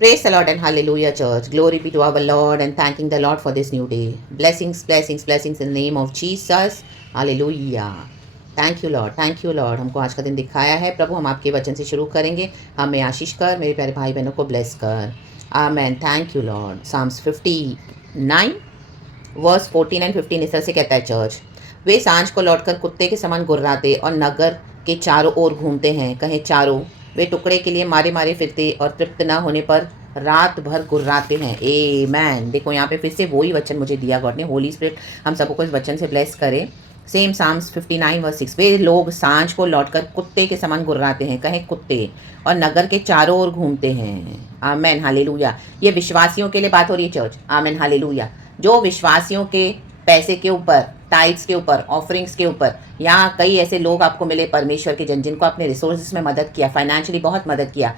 Praise the Lord and hallelujah, church. Glory be to our Lord and thanking the Lord for this new day. Blessings, blessings, blessings in the name of Jesus. Hallelujah. Thank you Lord, thank you Lord. हमको आज का दिन दिखाया है प्रभु। हम आपके वचन से शुरू करेंगे। हमें आशीष कर, मेरे प्यारे भाई बहनों को ब्लेस कर। Amen. Thank you lord. Psalms 59 verse 14 and 15 इस तरह से कहता है चर्च। वे सांझ को लौटकर कुत्ते के समान गुर्राते और नगर के चारों ओर घूमते हैं। कहें चारों, वे टुकड़े के लिए मारे मारे फिरते और तृप्त न होने पर रात भर गुर्राते हैं। ए मैन, देखो यहाँ पे फिर से वही वचन मुझे दिया गॉड ने। होली स्पिरिट हम सबको इस वचन से ब्लेस करे। Same Sam's 59 verse 6। वे लोग सांझ को लौटकर कुत्ते के समान गुर्राते हैं। कहें कुत्ते, और नगर के चारों ओर घूमते हैं। Amen hallelujah. ये विश्वासियों के लिए बात हो रही है चर्च। Amen hallelujah. जो विश्वासियों के पैसे के ऊपर, टाइट्स के ऊपर, ऑफरिंग्स के ऊपर, यहाँ कई ऐसे लोग आपको मिले परमेश्वर के जन, जिनको अपने रिसोर्सेज में मदद किया, फाइनेंशियली बहुत मदद किया,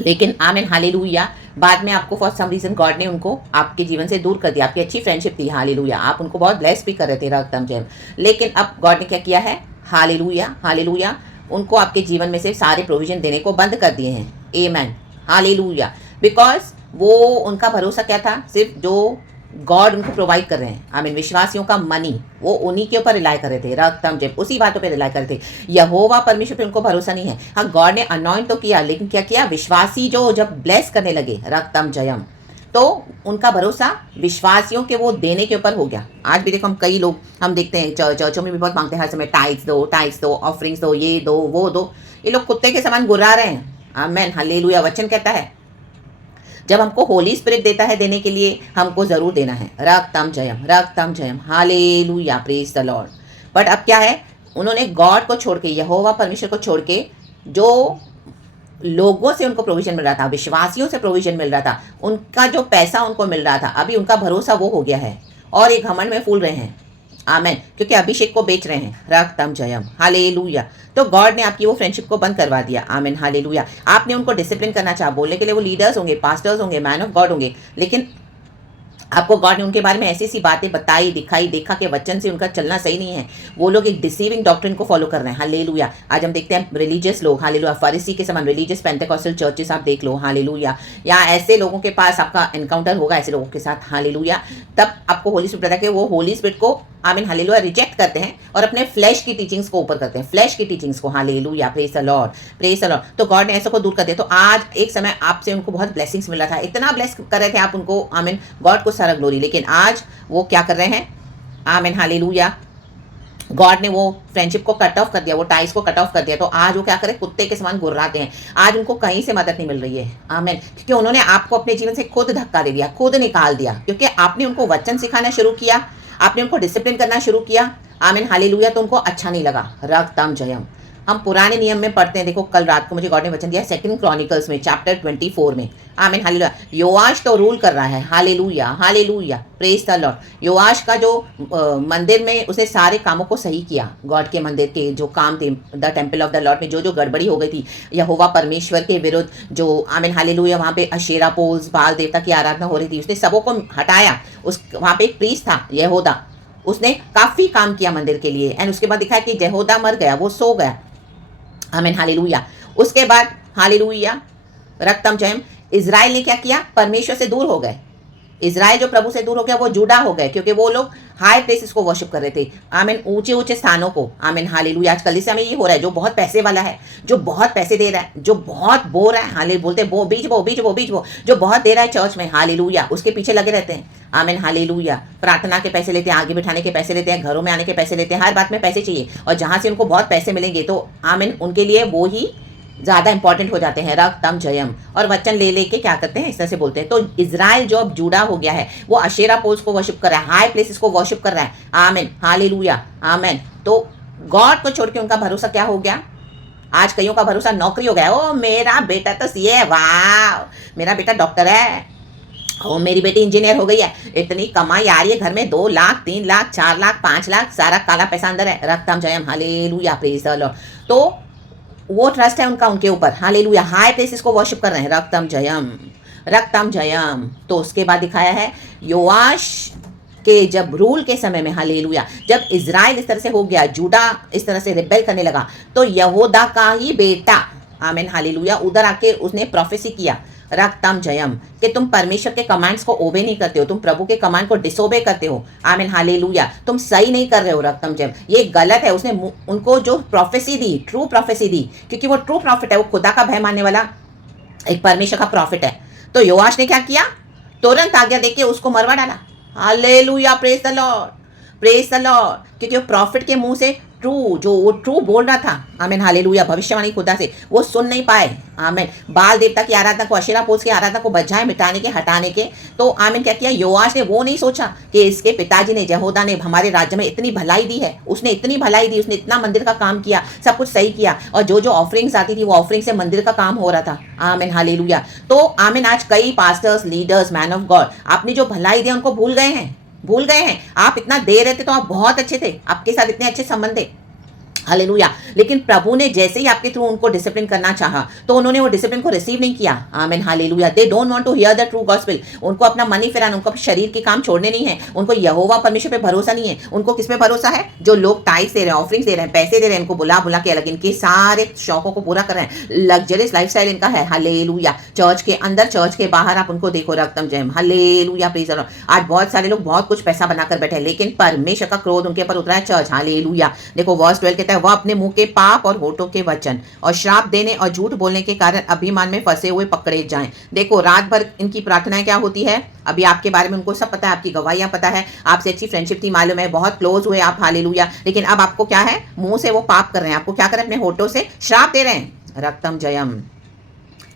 लेकिन आमेन हालेलुया बाद में आपको फॉर सम रीजन गॉड ने उनको आपके जीवन से दूर कर दिया। आपकी अच्छी फ्रेंडशिप थी, हालेलुया, आप उनको बहुत ब्लेस भी कर रहे थे रकतम जैम, लेकिन अब गॉड ने क्या किया है? हालेलुया हालेलुया, उनको आपके जीवन में से सारे प्रोविजन देने को बंद कर दिए हैं। Amen hallelujah. बिकॉज वो उनका भरोसा क्या था? सिर्फ जो गॉड उनको प्रोवाइड कर रहे हैं। आई मीन विश्वासियों का मनी, वो उन्हीं के ऊपर रिलाई कर रहे थे, रकतम जब उसी बातों पे रिलाई कर रहे थे। यहोवा परमेश्वर पे उनको भरोसा नहीं है। हाँ, गॉड ने अनॉइंट तो किया, लेकिन क्या किया? विश्वासी जो जब ब्लेस करने लगे रकतम जयम, तो उनका भरोसा विश्वासियों के वो देने के ऊपर हो गया। आज भी देखो हम कई लोग हम देखते हैं चर्चों में भी बहुत मांगते हैं हर समय, टाइट्स दो, ऑफरिंग्स दो, ये दो वो दो। ये लोग कुत्ते के समान गुर्रा रहे हैं। Amen hallelujah. वचन कहता है जब हमको होली स्पिरिट देता है देने के लिए, हमको जरूर देना है। रकतम जयम hallelujah, praise the lord. But अब क्या है? उन्होंने गॉड को छोड़ के, यहोवा परमेश्वर को छोड़ के, जो लोगों से उनको प्रोविजन मिल रहा था, विश्वासियों से प्रोविजन मिल रहा था, उनका जो पैसा उनको मिल रहा था, अभी उनका भरोसा वो हो गया है और एक घमंड में फूल रहे हैं। आमेन। क्योंकि अभिषेक को बेच रहे हैं। रकतम जयम हालेलुया। तो गॉड ने आपकी वो फ्रेंडशिप को बंद करवा दिया। Amen hallelujah. आपने उनको डिसिप्लिन करना चाहा, बोलने के लिए वो लीडर्स होंगे, पास्टर्स होंगे, मैन ऑफ गॉड होंगे, लेकिन आपको गॉड ने उनके बारे में ऐसी सी बातें बताई, दिखाई, देखा कि वचन से उनका चलना सही नहीं है। वो लोग एक डिसीविंग डॉक्ट्रिन को फॉलो कर रहे हैं। हालेलुया। आज हम देखते हैं रिलीजियस लोग, हालेलुया, फरीसी के समान रिलीजियस पेंटेकोस्टल चर्चेस आप देख लो, हालेलुया। या ऐसे लोगों के पास आपका एनकाउंटर होगा, ऐसे लोगों के साथ, हालेलुया। तब आपको होली स्पिरिट पता है कि वो होली स्पिरिट को आमीन हालेलुया रिजेक्ट करते हैं और अपने फ्लैश की टीचिंग्स को ऊपर करते हैं, फ्लैश की टीचिंग्स को। Hallelujah, praise the lord, praise the Lord. तो गॉड ने ऐसा को दूर कर दिया। तो आज एक समय आपसे उनको बहुत ब्लेसिंग्स मिल रहा था, इतना ब्लेस कर रहे थे आप उनको, आमीन, गॉड को सारा ग्लोरी, लेकिन आज वो क्या कर रहे हैं? आमीन हालेलुया। गॉड ने वो फ्रेंडशिप को कट ऑफ कर दिया, वो टाइज को कट ऑफ कर दिया। तो आज वो क्या करे? कुत्ते के समान गुर्राते हैं। आज उनको कहीं से मदद नहीं मिल रही है। आमीन। क्योंकि उन्होंने आपको अपने जीवन से खुद धक्का दे दिया, खुद निकाल दिया, क्योंकि आपने उनको वचन सिखाना शुरू किया, आपने उनको डिसिप्लिन करना शुरू किया। Amen hallelujah. तो उनको अच्छा नहीं लगा। रकतम जयम। हम पुराने नियम में पढ़ते हैं, देखो कल रात को मुझे गॉड ने वचन दिया 2 क्रॉनिकल्स में चैप्टर 24 में। आमीन हालेलुया। योआश तो रूल कर रहा है। Hallelujah hallelujah, praise the lord. Joash का जो मंदिर में उसने सारे कामों को सही किया, गॉड के मंदिर के जो काम थे, the temple of the Lord में जो जो गड़बड़ी हो गई थी, यहोवा परमेश्वर के विरुद्ध जो, आमीन हालेलुया, वहाँ पे अशेरा पोल्स, बाल देवता की आराधना हो रही थी, उसने सबों को हटाया। उस वहाँ पे एक प्रीस्ट था यहोदा, उसने काफ़ी काम किया मंदिर के लिए। एंड उसके बाद दिखाया कि यहोदा मर गया, वो सो गया। आमीन हालेलुया। उसके बाद हालेलुया, रकतम जयम, इज़राइल ने क्या किया? परमेश्वर से दूर हो गए। इज़राइल जो प्रभु से दूर हो गया वो जुड़ा हो गए, क्योंकि वो लोग हाई प्लेसेस को वर्शिप कर रहे थे। आमीन, ऊंचे ऊंचे स्थानों को। आमीन हालेलुया। आज कलीसिया में ये हो रहा है, जो बहुत पैसे वाला है, जो बहुत पैसे दे रहा है, जो बहुत बो रहा है, हाले बोलते बो बीच वो जो बहुत दे रहा है चर्च में, हालेलुया, उसके पीछे लगे रहते हैं। आमीन हालेलुया। प्रार्थना के पैसे लेते हैं, आगे बिठाने के पैसे लेते हैं, घरों में आने के पैसे लेते हैं, हर बात में पैसे चाहिए। और जहाँ से उनको बहुत पैसे मिलेंगे तो आमीन उनके लिए वो ही ज़्यादा इंपॉर्टेंट हो जाते हैं। रकतम जयम। और वचन ले लेके क्या करते हैं? इस तरह से बोलते हैं। तो इज़राइल जो अब जुड़ा हो गया है, वो अशेरा पोल्स को वर्शिप कर रहा है, हाई प्लेसेस को वर्शिप कर रहा है। आमीन हालेलुया, आमीन। तो गॉड को छोड़ के उनका भरोसा क्या हो गया? आज कईयों का भरोसा नौकरी हो गया। ओ मेरा बेटा तो सीए है, वाह, मेरा बेटा डॉक्टर है, ओ मेरी बेटी इंजीनियर हो गई है, इतनी कमाई आ रही है घर में, 2 लाख 3 लाख 4 लाख 5 लाख, सारा काला पैसा अंदर है। रकतम जयम हालेलुया, प्रेज द लॉर्ड। तो वो ट्रस्ट है उनका उनके ऊपर। हालेलुया। हाई प्लेसेस को वर्शिप कर रहे हैं। रकतम जयम, रकतम जयम। तो उसके बाद दिखाया है योआश के जब रूल के समय में, हालेलुया, जब इज़राइल इस तरह से हो गया, जूडा इस तरह से रिबेल करने लगा, तो यहोदा का ही बेटा, आमीन हालेलुया, उधर आके उसने प्रोफेसी किया रक्तम जयम कि तुम परमेश्वर के कमांड्स को ओबे नहीं करते हो, तुम प्रभु के कमांड को डिसोबे करते हो। आमीन हालेलुया, तुम सही नहीं कर रहे हो रक्तम जयम, ये गलत है। उसने उनको जो प्रोफेसी दी, ट्रू प्रोफेसी दी, क्योंकि वो ट्रू प्रॉफिट है, वो खुदा का भय मानने वाला एक परमेश्वर का प्रॉफिट है। तो योआश ने क्या किया, तुरंत आज्ञा देके उसको मरवा डाला। Hallelujah, praise the lord, praise the Lord, क्योंकि वो प्रॉफिट के मुंह से ट्रू, जो वो ट्रू बोल रहा था, आमीन हालेलुया, भविष्यवाणी खुदा से, वो सुन नहीं पाए। आमीन, बाल देवता की आराधना को, अशेरा पोज की आराधना को बजाय मिटाने के, हटाने के, तो आमीन क्या किया, योआश ने वो नहीं सोचा कि इसके पिताजी ने, यहोदा ने हमारे राज्य में इतनी भलाई दी है, उसने इतनी भलाई दी, उसने इतना मंदिर का काम किया, सब कुछ सही किया, और जो जो ऑफरिंग्स आती थी वो ऑफरिंग से मंदिर का काम हो रहा था। आमीन हालेलुया। तो आमीन, आज कई pastors, leaders, man of God, आपने जो भलाई दी उनको भूल गए हैं, भूल गए हैं। आप इतना दे रहे थे तो आप बहुत अच्छे थे, आपके साथ इतने अच्छे संबंध थे, हालेलुया, लेकिन प्रभु ने जैसे ही आपके थ्रू उनको डिसिप्लिन करना चाहा तो उन्होंने वो डिसिप्लिन को रिसीव नहीं किया। Amen hallelujah, they don't want to hear the true gospel. उनको अपना मनी फिराना, उनको शरीर के काम छोड़ने नहीं है, उनको यहोवा परमेश्वर पे भरोसा नहीं है। उनको किस पे भरोसा है, जो लोग टाइट्स दे रहे हैं, ऑफरिंग्स दे रहे हैं, पैसे दे रहे हैं, इनको बुला बुला के अलग, इनके सारे शौकों को पूरा कर रहे हैं, लग्जरियस लाइफस्टाइल इनका है। हालेलुया, चर्च के अंदर, चर्च के बाहर आप उनको देखो रक्तम Jayam, hallelujah, praise the Lord. आज बहुत सारे लोग बहुत कुछ पैसा बनाकर बैठे हैं, लेकिन परमेश्वर का क्रोध उनके ऊपर उतरा है। चर्च, हालेलुया, देखो वर्स 12 कहता है, वह अपने मुंह के पाप और होठों के वचन और श्राप देने और झूठ बोलने के कारण अभिमान में फंसे हुए पकड़े जाएं। देखो रात भर इनकी प्रार्थनाएं क्या होती है, अभी आपके बारे में उनको सब पता है, आपकी गवाहियां पता है, आपसे अच्छी फ्रेंडशिप थी, मालूम है, बहुत क्लोज हुए आप, हालेलुया, लेकिन अब आपको क्या है, मुंह से वो पाप कर रहे हैं, आपको क्या कर रहे हैं, अपने होठों से श्राप दे रहे हैं। रक्तम जयम,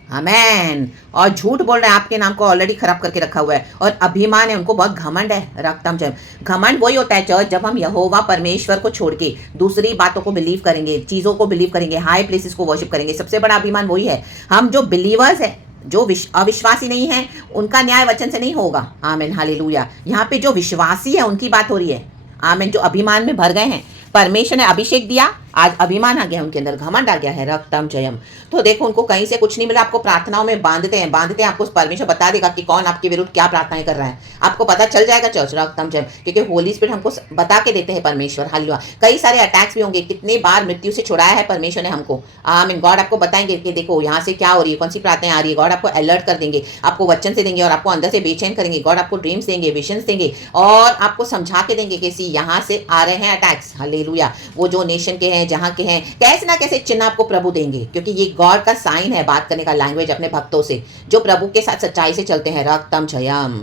आमेन, और झूठ बोल रहे हैं, आपके नाम को ऑलरेडी खराब करके रखा हुआ है, और अभिमान है, उनको बहुत घमंड है। रक्तम जयम, घमंड वही होता है चर्च, जब हम यहोवा परमेश्वर को छोड़ के दूसरी बातों को बिलीव करेंगे, चीज़ों को बिलीव करेंगे, हाई प्लेसेस को वर्शिप करेंगे। सबसे बड़ा अभिमान वही है। हम जो बिलीवर्स है, जो अविश्वासी नहीं है, उनका न्याय वचन से नहीं होगा। आमीन हालेलुया, यहाँ पे जो विश्वासी है उनकी बात हो रही है। आमीन, जो अभिमान में भर गए हैं, परमेश्वर ने अभिषेक दिया, आज अभिमान आ गया उनके अंदर, घमंड आ गया है। रक्तम जयम, तो देखो उनको कहीं से कुछ नहीं मिला, आपको प्रार्थनाओं में बांधते हैं, आपको परमेश्वर बता देगा कि कौन आपके विरुद्ध क्या प्रार्थनाएं कर रहा है, आपको पता चल जाएगा चर्च। रक्तम जयम, क्योंकि होली स्पिरिट हमको बता के देते हैं परमेश्वर। हालेलुया, कई सारे अटैक्स भी होंगे, कितने बार मृत्यु से छुड़ाया है परमेश्वर ने हमको। आमीन, गॉड आपको बताएंगे कि देखो यहाँ से क्या हो रही है, कौन सी प्रार्थनाएं आ रही है, गॉड आपको अलर्ट कर देंगे, आपको वचन से देंगे, और आपको अंदर से बेचैन करेंगे। गॉड आपको ड्रीम्स देंगे, विजन्स देंगे, और आपको समझा के देंगे कि यहाँ से आ रहे हैं अटैक्स। हालेलुया, वो जो नेशन के हैं, जहाँ के हैं, कैसे ना कैसे चिन्ह आपको प्रभु देंगे, क्योंकि ये गॉड का साइन है, बात करने का लैंग्वेज अपने भक्तों से, जो प्रभु के साथ सच्चाई से चलते हैं। रक्तम जयम,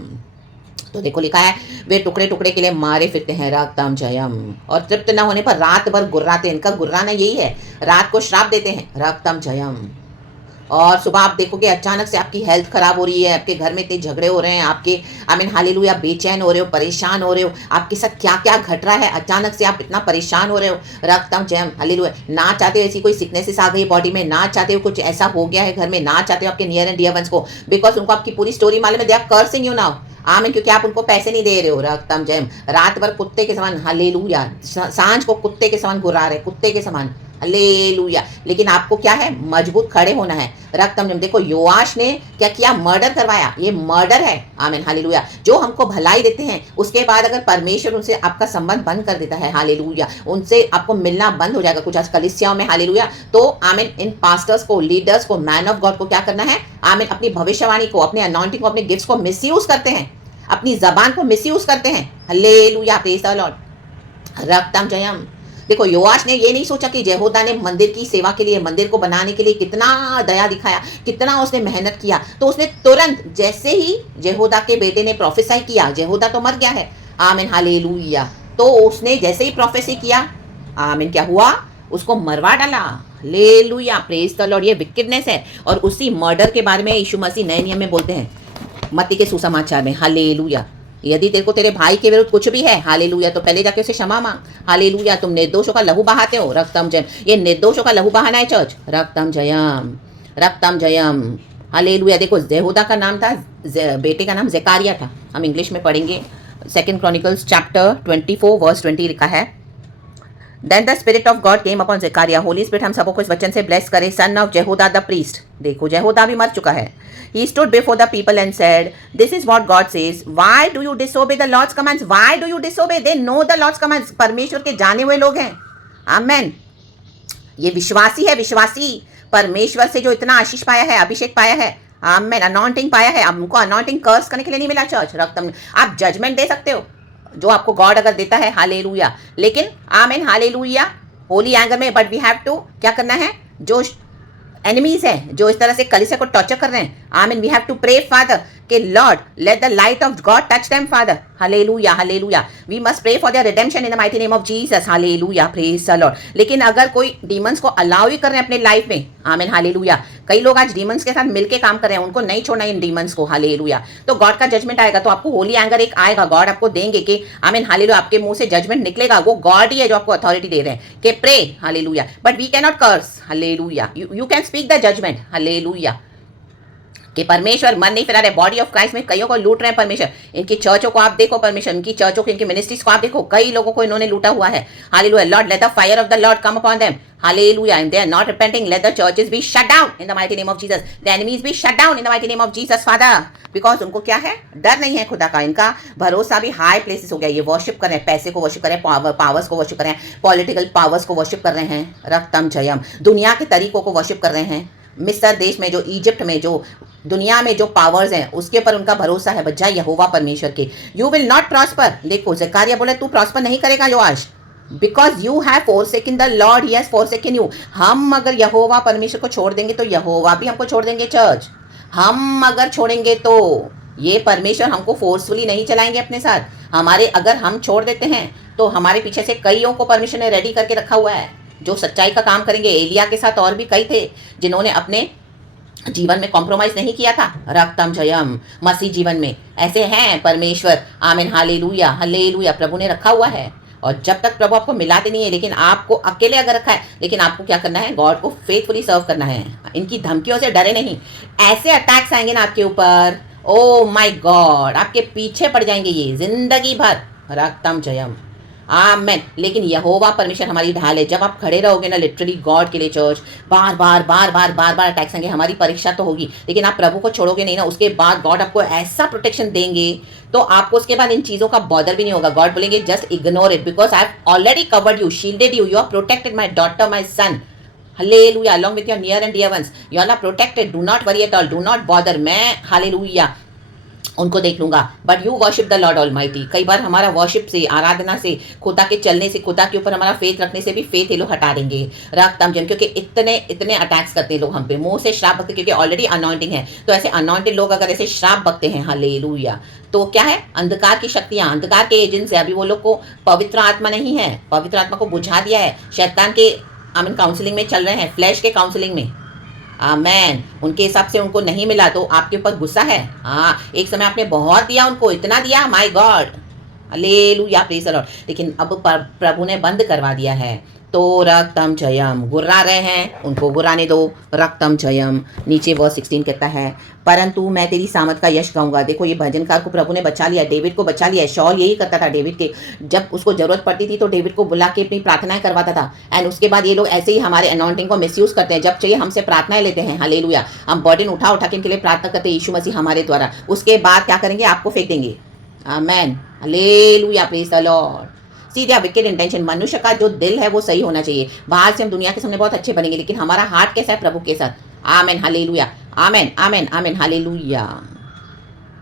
तो देखो लिखा है, वे टुकड़े टुकड़े के लिए मारे फिरते हैं। रक्तम जयम, और तृप्त न होने पर रात भर गुर्राते हैं। इनका गुर्राना यही है, रात को श्राप देते हैं। रक्तम जयम, और सुबह आप देखोगे अचानक से आपकी हेल्थ खराब हो रही है, आपके घर में इतने झगड़े हो रहे हैं, आपके आमीन हालेलुया बेचैन हो रहे हो, परेशान हो रहे हो, आपके साथ क्या क्या घट रहा है, अचानक से आप इतना परेशान हो रहे हो। रक्तम जयम, हालेलुया, ना चाहते हो ऐसी कोई सिकनेसेस आ गई बॉडी में, ना चाहते हो कुछ ऐसा हो गया है घर में, ना चाहते हो आपके नियर एंड डियर वंस को, बिकॉज उनको आपकी पूरी स्टोरी मालूम है, they are cursing you now. Amen, क्योंकि आप उनको पैसे नहीं दे रहे हो। रक्तम जयम, रात भर कुत्ते के समान, हालेलुया, सांझ को कुत्ते के समान गुर्रा रहे, कुत्ते के समान, हालेलुया, लेकिन आपको क्या है, मजबूत खड़े होना है। रक्तम जयम, देखो योआश ने क्या किया, मर्डर करवाया, ये मर्डर है। आमीन हालेलुया, जो हमको भलाई देते हैं उसके बाद अगर परमेश्वर उनसे आपका संबंध बंद कर देता है, हालेलुया, उनसे आपको मिलना बंद हो जाएगा कुछ आज कलीसियाओं में, हालेलुया, तो आमीन इन पास्टर्स को, लीडर्स को, मैन ऑफ गॉड को क्या करना है, आमीन अपनी भविष्यवाणी को, अपने अनॉइंटिंग को, अपने गिफ्ट्स को मिसयूज करते हैं, अपनी जबान को मिसयूज करते हैं। Hallelujah, praise the lord. रक्तम जयम, देखो योआश ने ये नहीं सोचा कि यहोदा ने मंदिर की सेवा के लिए, मंदिर को बनाने के लिए कितना दया दिखाया, कितना उसने मेहनत किया, तो उसने तुरंत जैसे ही यहोदा के बेटे ने प्रोफेसाई किया, यहोदा तो मर गया है, आमीन हालेलुया, तो उसने जैसे ही प्रोफेसी किया, आमीन क्या हुआ, उसको मरवा डाला। हालेलुया, प्रेज द लॉर्ड, ये विकेडनेस है, और उसी मर्डर के बारे में यीशु मसीह नए नियम में बोलते हैं, मत्ती के सुसमाचार में। हालेलुया, यदि तेरे को तेरे भाई के विरुद्ध कुछ भी है, हालेलुया, तो पहले जाके उसे क्षमा मांग। हालेलुया, तुम निर्दोषों का लहू बहाते हो। रक्तम जयम, ये निर्दोषों का लहू बहाना है चर्च। रक्तम जयम, रक्तम जयम, हालेलुया। देखो यहूदा का नाम था, बेटे का नाम ज़ेकारिया था, हम इंग्लिश में पढ़ेंगे। 2 क्रॉनिकल्स चैप्टर 24 वर्स 20 लिखा है, Then the spirit of God came upon Zechariah. Holi spirit हम सबको इस वचन से ब्लेस करे, सन ऑफ जेहूदा द प्रीस्ट। देखो जेहूदा भी मर चुका है। He stood before the people and said, This is what God says. Why do you disobey the Lord's commands? Why do you disobey? They know the Lord's commands. परमेश्वर के जाने हुए लोग हैं। आमेन। ये विश्वासी है, विश्वासी परमेश्वर से जो इतना आशीष पाया है, अभिषेक पाया है, आमेन, अनॉइंटिंग पाया है, हमको अनॉइंटिंग कर्स करने के लिए नहीं मिला चर्च। रक्तम, आप जजमेंट दे सकते हो जो आपको गॉड अगर देता है, हालेलुया, लेकिन आमेन, हालेलुया, होली एंगर में, बट वी हैव टू क्या करना है, जो एनिमीज हैं, जो इस तरह से कलीसिया को टॉर्चर कर रहे हैं, amen, we have to pray father कि lord let the light of God touch them father, hallelujah, hallelujah, we must pray for their redemption in the mighty name of Jesus, hallelujah, praise the lord. लेकिन अगर कोई demons को allow ही कर रहे हैं अपने life में, आमीन, हालेलुया, कई लोग आज डीमंस के साथ मिलके काम कर रहे हैं, उनको नहीं छोड़ना इन डीमंस को, हालेलुया, तो गॉड का जजमेंट आएगा, तो आपको होली एंगर एक आएगा, गॉड आपको देंगे कि आमीन, हालेलुया, आपके मुंह से जजमेंट निकलेगा, वो गॉड ही है जो आपको अथॉरिटी दे रहे हैं कि pray, hallelujah, but we can not curse, hallelujah, you can speak the judgment, hallelujah, कि परमेश्वर मन नहीं फिरा रहे, बॉडी ऑफ क्राइस्ट में कईयों को लूट रहे हैं परमेश्वर, इनकी चर्चों को आप देखो, परमेश्वर इनकी चर्चों को, इनकी मिनिस्ट्रीज को आप देखो, कई लोगों को इन्होंने लूटा हुआ है, hallelujah, Lord let the fire of the Lord come upon them, hallelujah, and they are not repenting, let the churches be shut down in the mighty name of Jesus, the enemies be shut down in the mighty name of Jesus father, because उनको क्या है, डर नहीं है खुदा का, इनका भरोसा भी हाई प्लेसेस हो गया, ये वर्शिप कर रहे हैं, पैसे को वर्शिप कर रहे हैं, पावर्स को वर्शिप कर रहे हैं, पॉलिटिकल पावर्स को वर्शिप कर रहे हैं, रक्तम जयम, दुनिया के तरीकों को वर्शिप कर रहे हैं, मिस्र देश में, जो इजिप्ट में, जो दुनिया में जो पावर्स हैं, उसके ऊपर उनका भरोसा है, बजाय यहोवा परमेश्वर के। यू विल नॉट प्रॉस्पर, देखो ज़करिया बोले तू प्रॉस्पर नहीं करेगा Joash, because you have forsaken the lord, he has forsaken you. हम अगर यहोवा परमेश्वर को छोड़ देंगे तो यहोवा भी हमको छोड़ देंगे चर्च, हम अगर छोड़ेंगे तो ये परमेश्वर हमको फोर्सफुली नहीं चलाएंगे अपने साथ, हमारे अगर हम छोड़ देते हैं तो हमारे पीछे से कईयों को परमेश्वर ने रेडी करके रखा हुआ है जो सच्चाई का काम करेंगे। एलिया के साथ और भी कई थे जिन्होंने अपने जीवन में कॉम्प्रोमाइज नहीं किया था, रक्तम जयम, मसीह जीवन में ऐसे हैं परमेश्वर, आमीन, हालेलुया, हालेलुया, प्रभु ने रखा हुआ है। और जब तक प्रभु आपको मिलाते नहीं है, लेकिन आपको अकेले अगर रखा है, लेकिन आपको क्या करना है, गॉड को फेथफुली सर्व करना है, इनकी धमकियों से डरे नहीं। ऐसे अटैक्स आएंगे ना आपके ऊपर, ओ माय गॉड, आपके पीछे पड़ जाएंगे ये जिंदगी भर, रक्तम जयम, आमेन। लेकिन यहोवा परमेश्वर हमारी ढाल है, जब आप खड़े रहोगे ना लिटरली गॉड के लिए चर्च, बार बार बार बार बार बार अटैक्स आएंगे, हमारी परीक्षा तो होगी, लेकिन आप प्रभु को छोड़ोगे नहीं ना, उसके बाद गॉड आपको ऐसा प्रोटेक्शन देंगे तो आपको उसके बाद इन चीज़ों का बॉदर भी नहीं होगा। गॉड बोलेंगे just ignore it because I have already covered you, shielded you, you are protected my daughter, my son, hallelujah, along with your near and dear ones, you all are protected, do not worry at all, do not bother, मैं hallelujah उनको देख लूंगा, but you worship the Lord almighty. कई बार हमारा worship से, आराधना से, खुदा के चलने से, खुदा के ऊपर हमारा फेथ रखने से भी फेथ ये लोग हटा देंगे, रक्तम जम, क्योंकि इतने इतने अटैक्स करते हैं लोग हम पे, मुंह से श्राप बकते, क्योंकि ऑलरेडी अनॉइंटिंग है, तो ऐसे अनॉइंटेड लोग अगर ऐसे श्राप बकते हैं, हालेलुया, तो क्या है, अंधकार की शक्तियां, अंधकार के एजेंट्स है, अभी वो लोग को पवित्र आत्मा नहीं है, पवित्र आत्मा को बुझा दिया है, शैतान के आमीन काउंसलिंग में चल रहे हैं, फ्लैश के काउंसलिंग में, आमेन, उनके हिसाब से उनको नहीं मिला तो आपके ऊपर गुस्सा है। हाँ, एक समय आपने बहुत दिया उनको, इतना दिया, my God, hallelujah, praise the lord, लेकिन अब प्रभु ने बंद करवा दिया है, तो रक्तम जयम, गुर्रा रहे हैं उनको गुर्राने दो, रक्तम जयम। नीचे वर्स 16 कहता है, परंतु मैं तेरी सामर्थ का यश गाऊंगा। देखो ये भजनकार को प्रभु ने बचा लिया, डेविड को बचा लिया। शॉल यही करता था डेविड के, जब उसको जरूरत पड़ती थी तो डेविड को बुला के अपनी प्रार्थनाएं करवाता था, एंड उसके बाद ये लोग ऐसे ही हमारे अनॉइंटिंग को मिसयूज करते हैं, जब चाहिए हमसे प्रार्थनाएं लेते हैं, हालेलुया, हम बर्डन उठा उठा के इनके लिए प्रार्थना करते हैं, यीशु मसीह हमारे द्वारा, उसके बाद क्या करेंगे, आपको फेंक देंगे, आमेन, हालेलुया, प्रेज़ द लॉर्ड। सीधा विकेट इंटेंशन, मनुष्य का जो दिल है वो सही होना चाहिए, बाहर से हम दुनिया के सामने बहुत अच्छे बनेंगे, लेकिन हमारा हार्ट कैसा है प्रभु के साथ, आमेन, हालेलुया, आमेन, आमेन, आमेन, हालेलुया।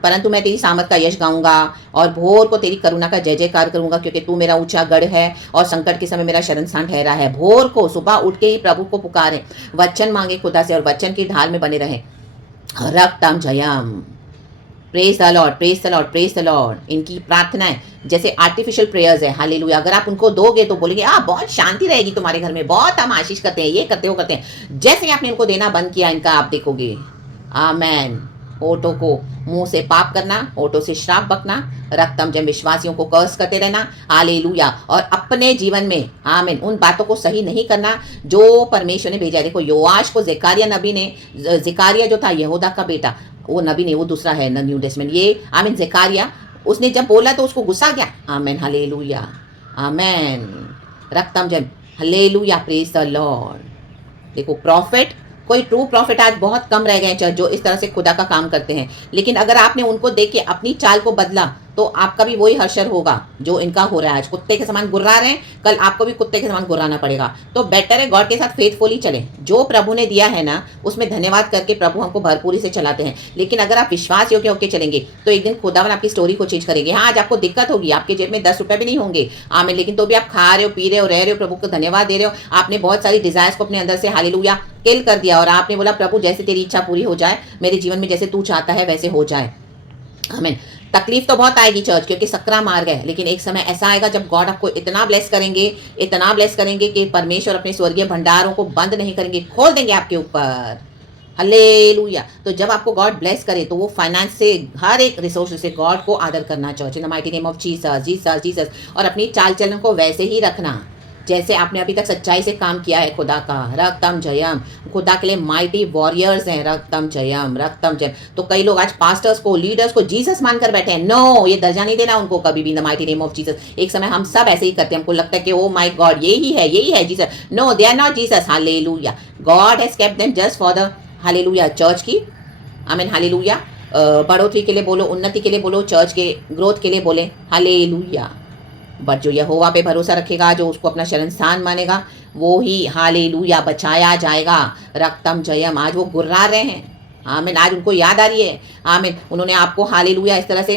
परंतु मैं तेरी सामर्थ का यश गाऊंगा और भोर को तेरी करुणा का जय जयकार करूंगा, क्योंकि तू मेरा ऊंचा गढ़ है और संकट के समय मेरा शरण स्थान ठहरा है। भोर को सुबह उठ के ही प्रभु को पुकारे, वचन मांगे खुदा से और वचन की ढाल में बने रहे, रक्तम जयम, praise the lord, praise the lord, praise the lord. इनकी प्रार्थनाएं जैसे आर्टिफिशियल प्रेयर्स है, हालेलुया, अगर आप उनको दोगे तो बोलेंगे बहुत शांति रहेगी तुम्हारे घर में, बहुत हम आशीष करते हैं, ये करते हो करते हैं। जैसे ही आपने इनको देना बंद किया, इनका आप देखोगे, आमेन, ओटो को मुंह से पाप करना, ओटो से श्राप बकना, रक्तम जब विश्वासियों को कर्स करते रहना, हालेलुया, और अपने जीवन में आमीन उन बातों को सही नहीं करना जो परमेश्वर ने भेजा है। देखो योआश को ज़करिया नबी ने, ज़करिया जो था यहूदा का बेटा, वो नबी नहीं, वो दूसरा है न्यू टेस्टमेंट, ये आमीन ज़करिया, उसने जब बोला तो उसको गुस्सा गया, आमीन, हालेलुया, आमीन, रक्तम जब, हालेलुया, प्रेज द लॉर्ड। देखो प्रॉफिट, कोई ट्रू प्रॉफिट आज बहुत कम रह गए हैं जो इस तरह से खुदा का काम करते हैं, लेकिन अगर आपने उनको देख के अपनी चाल को बदला, तो आपका भी वही हर्षर होगा जो इनका हो रहा है। आज कुत्ते के समान गुर्रा रहे हैं, कल आपको भी कुत्ते के समान गुर्राना पड़ेगा। तो बेटर है गॉड के साथ फेथफुली चलें। जो प्रभु ने दिया है ना, उसमें धन्यवाद करके प्रभु हमको भरपूरी से चलाते हैं। लेकिन अगर आप विश्वास योग्य होकर चलेंगे तो एक दिन खुदावन आपकी स्टोरी को चेंज करेंगे। हाँ, आज आपको दिक्कत होगी, आपके जेब में 10 रुपये भी नहीं होंगे, आमीन, लेकिन तो भी आप खा रहे हो, पी रहे हो, रह रहे हो, प्रभु को धन्यवाद दे रहे हो। आपने बहुत सारी डिजायर्स को अपने अंदर से हालेलुया किल कर दिया और आपने बोला प्रभु जैसे तेरी इच्छा पूरी हो जाए, मेरे जीवन में जैसे तू चाहता है वैसे हो जाए। आमीन। तकलीफ तो बहुत आएगी चर्च, क्योंकि सकरा मार्ग है, लेकिन एक समय ऐसा आएगा जब गॉड आपको इतना ब्लेस करेंगे कि परमेश्वर अपने स्वर्गीय भंडारों को बंद नहीं करेंगे, खोल देंगे आपके ऊपर। हालेलुया। तो जब आपको गॉड ब्लेस करे तो वो फाइनेंस से, हर एक रिसोर्स से गॉड को आदर करना church, in the mighty name of Jesus Jesus Jesus. और अपनी चाल चलन को वैसे ही रखना जैसे आपने अभी तक सच्चाई से काम किया है खुदा का। रक्तम जयम। खुदा के लिए माइटी वॉरियर्स हैं। रक्तम जयम, रक्तम जयम। तो कई लोग आज पास्टर्स को, लीडर्स को जीसस मानकर बैठे हैं। नो, ये दर्जा नहीं देना उनको कभी भी, इन the mighty name of Jesus. एक समय हम सब ऐसे ही करते हैं, हमको लगता है कि ओ माय गॉड यही है Jesus. No, they are not Jesus. Hallelujah. God has kept them just for the hallelujah church की, आमीन, हालेलुया, बढ़ोतरी के लिए बोलो, उन्नति के लिए बोलो, चर्च के ग्रोथ के लिए बोले, हालेलुया। बट जो यहोवा पे भरोसा रखेगा, जो उसको अपना शरण स्थान मानेगा, वो ही हालेलुया बचाया जाएगा। रक्तम जयम। आज वो गुर्रा रहे हैं, आमीन, आज उनको याद आ रही है, आमीन, उन्होंने आपको हालेलुया इस तरह से,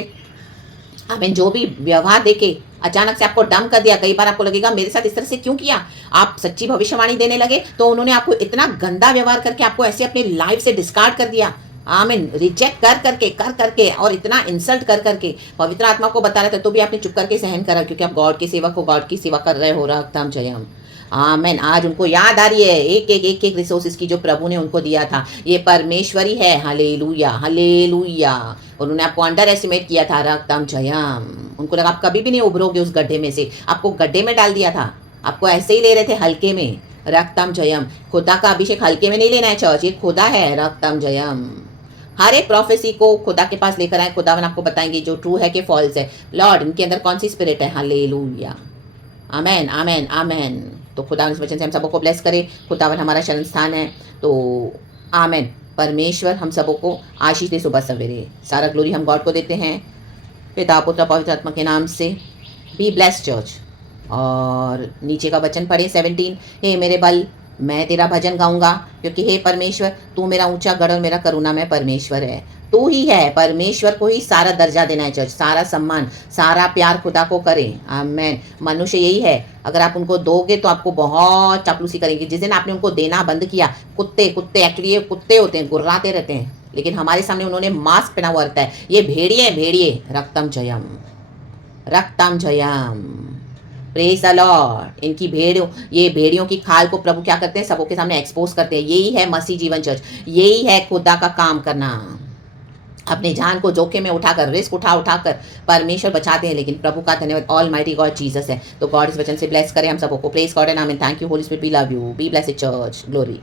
आमीन, जो भी व्यवहार देके अचानक से आपको डम कर दिया। कई बार आपको लगेगा मेरे साथ इस तरह से क्यों किया। आप सच्ची भविष्यवाणी देने लगे तो उन्होंने आपको इतना गंदा व्यवहार करके आपको ऐसे अपनी लाइफ से डिस्कार्ड कर दिया, आमीन, रिजेक्ट कर करके और इतना इंसल्ट कर करके पवित्र आत्मा को बता रहे थे तो भी आपने चुप करके सहन करा, क्योंकि आप गॉड की सेवा को, गॉड की सेवा कर रहे हो। रक्तम जयम, आमीन। आज उनको याद आ रही है एक रिसोर्सेज की जो प्रभु ने उनको दिया था। ये परमेश्वरी है। Hallelujah, hallelujah. उन्होंने आपको अंडर एस्टिमेट किया था। रक्तम जयम। उनको लगा आप कभी भी नहीं उभरोगे उस गड्ढे में से, आपको गड्ढे में डाल दिया था, आपको ऐसे ही ले रहे थे हल्के में। रक्तम जयम। खुदा का अभिषेक हल्के में नहीं लेना है चर्च, ये खुदा है। रक्तम जयम। हर एक प्रोफेसी को खुदा के पास लेकर आए, खुदावन आपको बताएंगे जो ट्रू है कि फॉल्स है। लॉर्ड, इनके अंदर कौन सी स्पिरिट है। हालेलुया, आमेन, आमेन, आमेन। तो खुदावन इस वचन से हम सबों को ब्लेस करे। खुदावन हमारा शरण स्थान है, तो आमेन। परमेश्वर हम सबों को आशीष दे सुबह सवेरे। सारा ग्लोरी हम गॉड को देते हैं, पिता पुत्र पवित्र आत्मा के नाम से। B blessed church. और नीचे का वचन पढ़े 17, हे मेरे बल, मैं तेरा भजन गाऊंगा, क्योंकि हे परमेश्वर तू मेरा ऊंचा गढ़ और मेरा करुणामय परमेश्वर है। तू ही है, परमेश्वर को ही सारा दर्जा देना है चर्च, सारा सम्मान, सारा प्यार खुदा को करें। आमीन। मनुष्य यही है, अगर आप उनको दोगे तो आपको बहुत चापलूसी करेंगे। जिस दिन आपने उनको देना बंद किया, कुत्ते एक्चुअली ये कुत्ते होते हैं, गुर्राते रहते हैं, लेकिन हमारे सामने उन्होंने मास्क पहना हुआ रहता है। ये भेड़िए। रक्तम जयम, रक्तम जयम। Praise the lord. इनकी ये भेड़ियों की खाल को प्रभु क्या करते हैं, सबों के सामने एक्सपोज करते हैं। यही है मसीह जीवन चर्च, यही है खुदा का काम करना। अपने जान को जोखिम में उठाकर, रिस्क उठाकर परमेश्वर बचाते हैं, लेकिन प्रभु का धन्यवाद ऑल माइटी गॉड जीसस है। तो गॉड इस वचन से ब्लेस करें हम सबों को। Praise God and amen. Thank you Holy Spirit, we love you, be blessed church, glory.